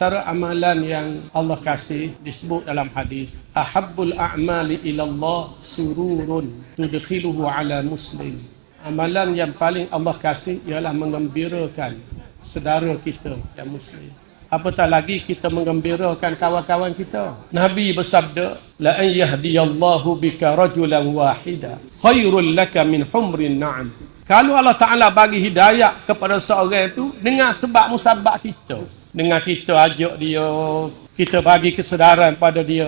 antara amalan yang Allah kasih disebut dalam hadis, ahabbul a'mali ilallah sururun tudkhiluhu ala muslim. Amalan yang paling Allah kasih ialah menggembirakan saudara kita yang muslim. Apatah lagi kita menggembirakan kawan-kawan kita. Nabi bersabda, la an yahdiyallahu bika rajulan wahida khairul laka min humrin na'am. Kalau Allah Ta'ala bagi hidayah kepada seorang itu dengan sebab musabab kita, dengan kita ajak dia, kita bagi kesedaran pada dia,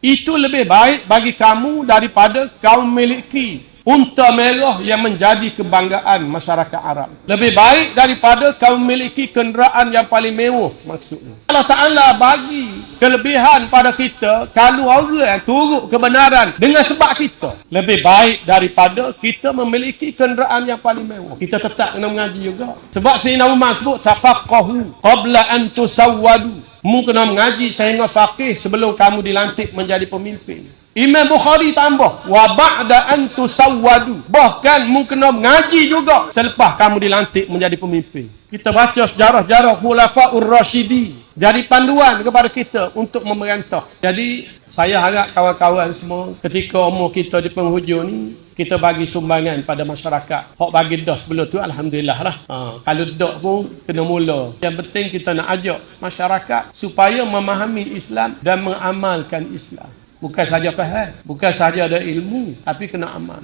itu lebih baik bagi kamu daripada kau memiliki unta merah yang menjadi kebanggaan masyarakat Arab. Lebih baik daripada kau memiliki kenderaan yang paling mewah, maksudnya. Allah Ta'ala bagi kelebihan pada kita kalau orang turut kebenaran dengan sebab kita. Lebih baik daripada kita memiliki kenderaan yang paling mewah. Kita tetap kena mengaji juga. Sebab Sayyidina Umar sebut, tafaqahu qabla an tusawwadu. Mu kena mengaji sehingga faqih sebelum kamu dilantik menjadi pemimpin. Imam Bukhari tambah, wa ba'da an tusawwadu. Bahkan mu kena mengaji juga selepas kamu dilantik menjadi pemimpin. Kita baca sejarah-sejarah Khulafaur Rasyidin, jadi panduan kepada kita untuk memerintah. Jadi saya harap kawan-kawan semua, ketika umur kita di penghujung ni, kita bagi sumbangan pada masyarakat. Hak bagi dah sebelum tu alhamdulillah lah. Kalau dak pun kena mula. Yang penting kita nak ajak masyarakat supaya memahami Islam dan mengamalkan Islam. Bukan saja faham, bukan saja ada ilmu, tapi kena amal.